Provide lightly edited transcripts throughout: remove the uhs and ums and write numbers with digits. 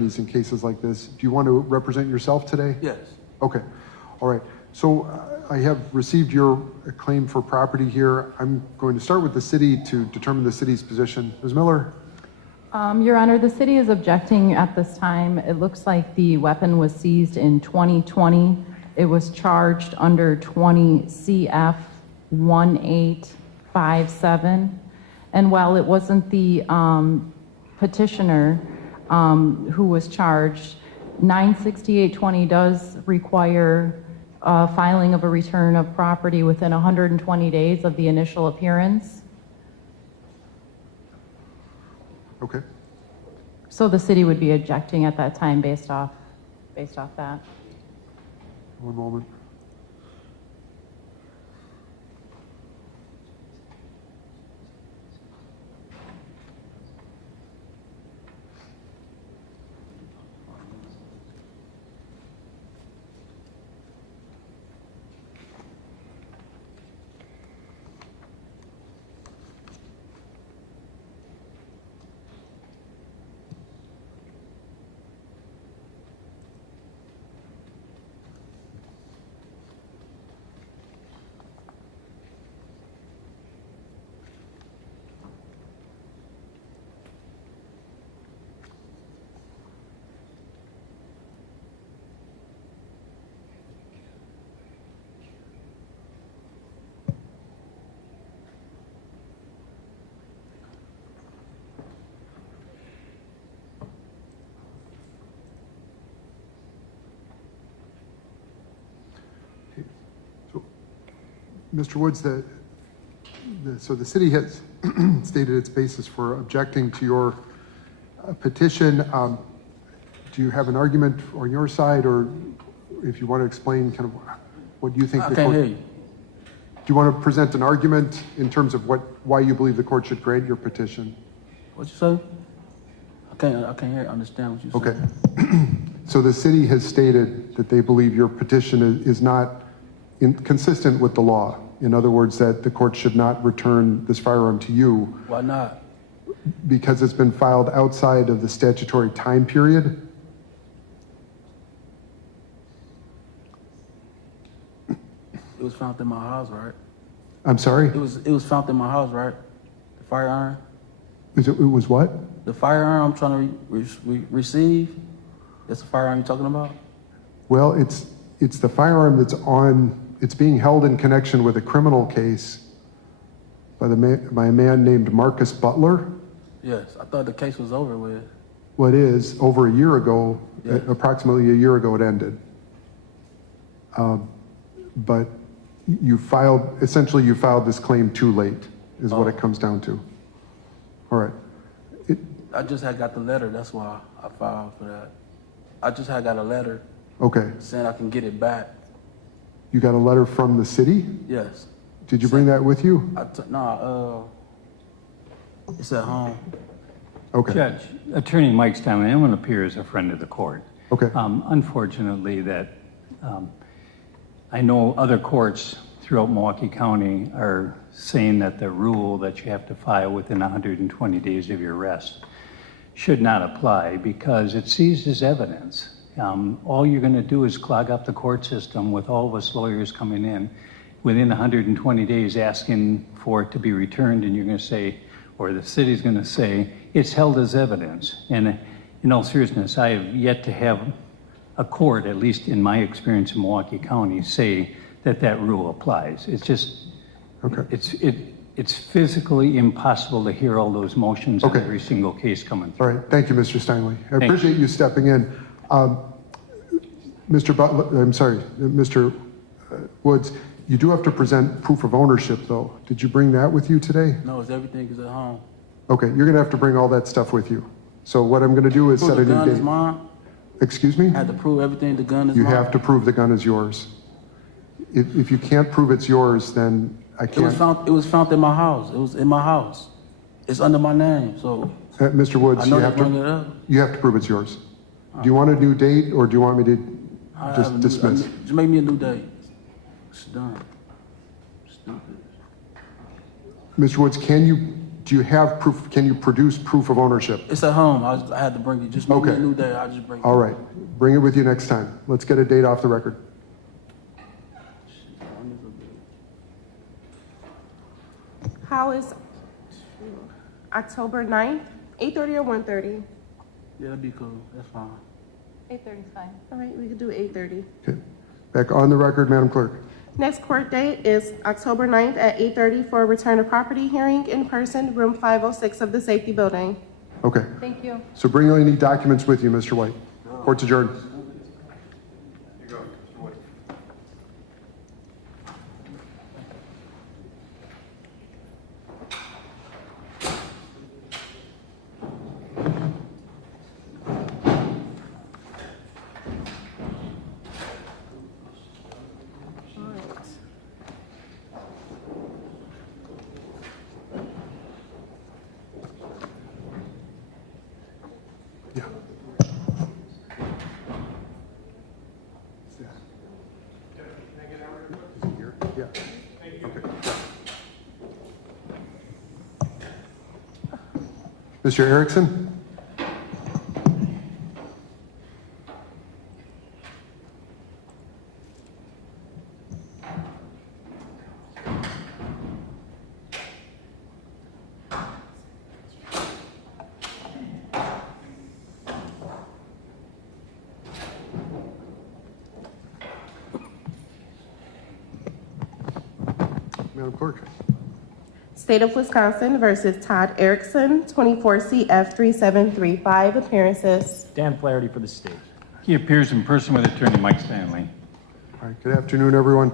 in cases like this. Do you want to represent yourself today? Yes. Okay. All right. So I have received your claim for property here. I'm going to start with the city to determine the city's position. Ms. Miller? Your Honor, the city is objecting at this time. It looks like the weapon was seized in 2020. It was charged under 20 CF 1857. And while it wasn't the petitioner who was charged, 96820 does require filing of a return of property within 120 days of the initial appearance. Okay. So the city would be objecting at that time based off that. One moment. Mr. Woods, so the city has stated its basis for objecting to your petition. Do you have an argument on your side, or if you want to explain kind of what you think? I can't hear you. Do you want to present an argument in terms of why you believe the court should grant your petition? What you say? I can't understand what you say. Okay. So the city has stated that they believe your petition is not consistent with the law. In other words, that the court should not return this firearm to you. Why not? Because it's been filed outside of the statutory time period. It was found in my house, right? I'm sorry? It was found in my house, right? The firearm? It was what? The firearm I'm trying to receive? That's the firearm you're talking about? Well, it's the firearm it's being held in connection with a criminal case by a man named Marcus Butler. Yes, I thought the case was over with. Well, it is. Over a year ago, Yes. approximately a year ago, it ended. But you filed this claim too late, is what it comes down to. All right. I just had got the letter, that's why I filed for that. I just had got a letter Okay. saying I can get it back. You got a letter from the city? Yes. Did you bring that with you? It's at home. Okay. Judge, Attorney Mike Stanley, I'm going to appear as a friend of the court. Okay. Unfortunately, I know other courts throughout Milwaukee County are saying that the rule that you have to file within 120 days of your arrest should not apply because it seizes evidence. All you're going to do is clog up the court system with all of us lawyers coming in within 120 days asking for it to be returned, and you're going to say, or the city's going to say, it's held as evidence. And in all seriousness, I have yet to have a court, at least in my experience in Milwaukee County, say that rule applies. It's just, Okay. it's physically impossible to hear all those motions Okay. in every single case coming through. All right. Thank you, Mr. Steinley. I Thank appreciate you stepping in. Mr. Woods, you do have to present proof of ownership, though. Did you bring that with you today? No, everything is at home. Okay, you're going to have to bring all that stuff with you. So what I'm going to do is set a The new gun is date. mine. Excuse me? I had to prove everything the gun is You mine. have to prove the gun is yours. If you can't prove it's yours, then I It was can't. found in my house. It was in my house. It's under my name, so Mr. Woods, I know you to have bring it up. to prove it's yours. Do you want a new date, or do you want me to just dismiss? Just make me a new date. It's done. Stupid. Mr. Woods, can you Do you have proof, can you produce proof of ownership? It's at home. I had to bring it. Just make me a Okay. new day. I'll just bring it. All right, bring it with you next time. Let's get a date off the record. How is October 9th, 8:30 or 1:30? Yeah, that'd be cool. That's fine. 8:30 is fine. All right, we could do 8:30. Okay, back on the record, Madam Clerk. Next court date is October 9th at 8:30 for a return of property hearing in person, room 506 of the safety building. Okay, Thank you. so bring any documents with you, Mr. White. Court's adjourned. Yeah. Yeah. Okay. Mr. Erickson? Madam Clerk? State of Wisconsin versus Todd Erickson, 24 CF 3735, appearances. Dan Flaherty for the state. He appears in person with Attorney Mike Stanley. All right, good afternoon, everyone.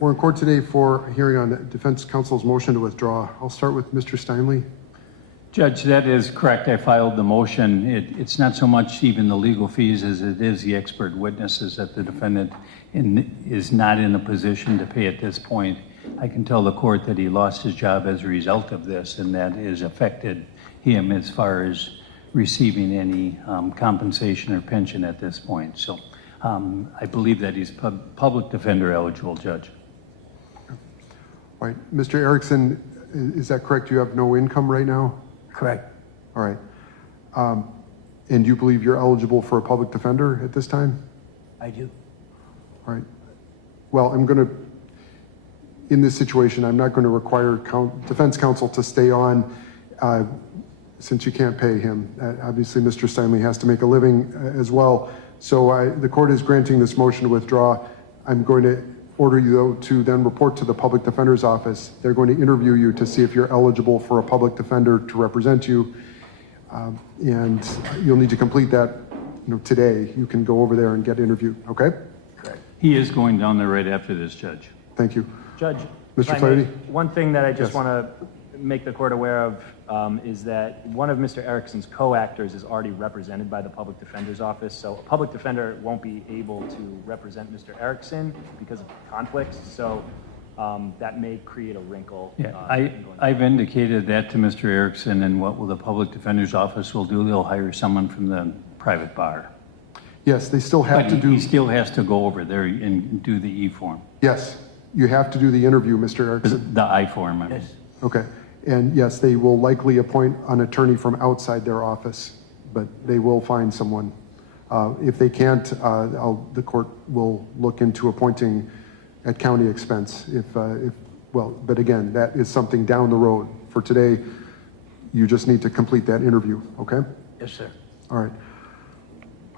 We're in court today for a hearing on the defense counsel's motion to withdraw. I'll start with Mr. Steinley. Judge, that is correct. I filed the motion. It's not so much even the legal fees as it is the expert witnesses that the defendant is not in a position to pay at this point. I can tell the court that he lost his job as a result of this, and that has affected him as far as receiving any compensation or pension at this point. So I believe that he's public defender eligible, Judge. All right, Mr. Erickson, is that correct? You have no income right now? Correct. All right. And you believe you're eligible for a public defender at this time? I do. All right. Well, in this situation, I'm not going to require defense counsel to stay on since you can't pay him. Obviously, Mr. Steinley has to make a living as well. So the court is granting this motion to withdraw. I'm going to order you, though, to then report to the public defender's office. They're going to interview you to see if you're eligible for a public defender to represent you. And you'll need to complete that today. You can go over there and get interviewed, okay? Correct. He is going down there right after this, Judge. Thank you. Judge, Mr. if I may, Flaherty? one thing that I just Yes. want to make the court aware of is that one of Mr. Erickson's co-actors is already represented by the public defender's office. So a public defender won't be able to represent Mr. Erickson because of conflicts. So that may create a wrinkle. Yeah, going I've indicated that to Mr. Erickson, and what will the public defender's office will do, they'll hire someone from the private bar. Yes, they still have But to do. he still has to go over there and do the E form, Yes, you have to do the interview, Mr. Erickson. the I form. I mean. Yes. Okay. And yes, they will likely appoint an attorney from outside their office, but they will find someone. If they can't, the court will look into appointing at county expense. But again, that is something down the road. For today, you just need to complete that interview, okay? Yes, sir. All right.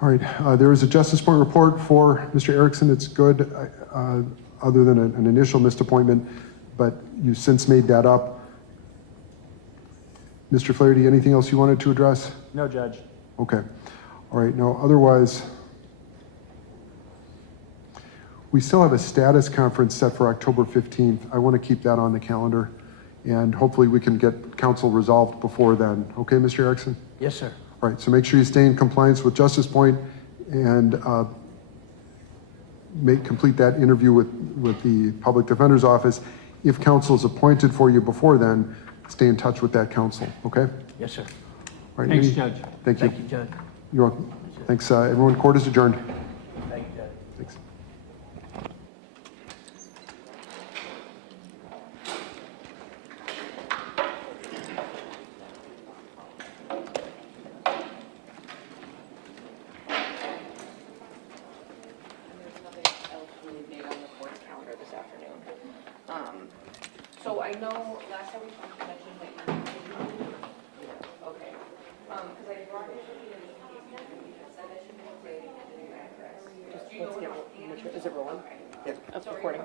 All right, there is a Justice Point report for Mr. Erickson. It's good, other than an initial missed appointment, but you've since made that up. Mr. Flaherty, anything else you wanted to address? No, Judge. Okay. All right, now otherwise, we still have a status conference set for October 15th. I want to keep that on the calendar, and hopefully we can get counsel resolved before then. Okay, Mr. Erickson? Yes, sir. All right, so make sure you stay in compliance with Justice Point and complete that interview with the public defender's office. If counsel is appointed for you before then, stay in touch with that counsel, okay? Yes, sir. All right, Thanks, Judge. Thank you. Thank you, Judge. You're welcome. Thanks, everyone. Court is adjourned. Thank you, Judge. Thanks. know last time we talked, you mentioned that you. Okay. Because I brought it to you in case said that you can take the new address. Just let's get, make sure, is it rolling? Yeah. It's recording.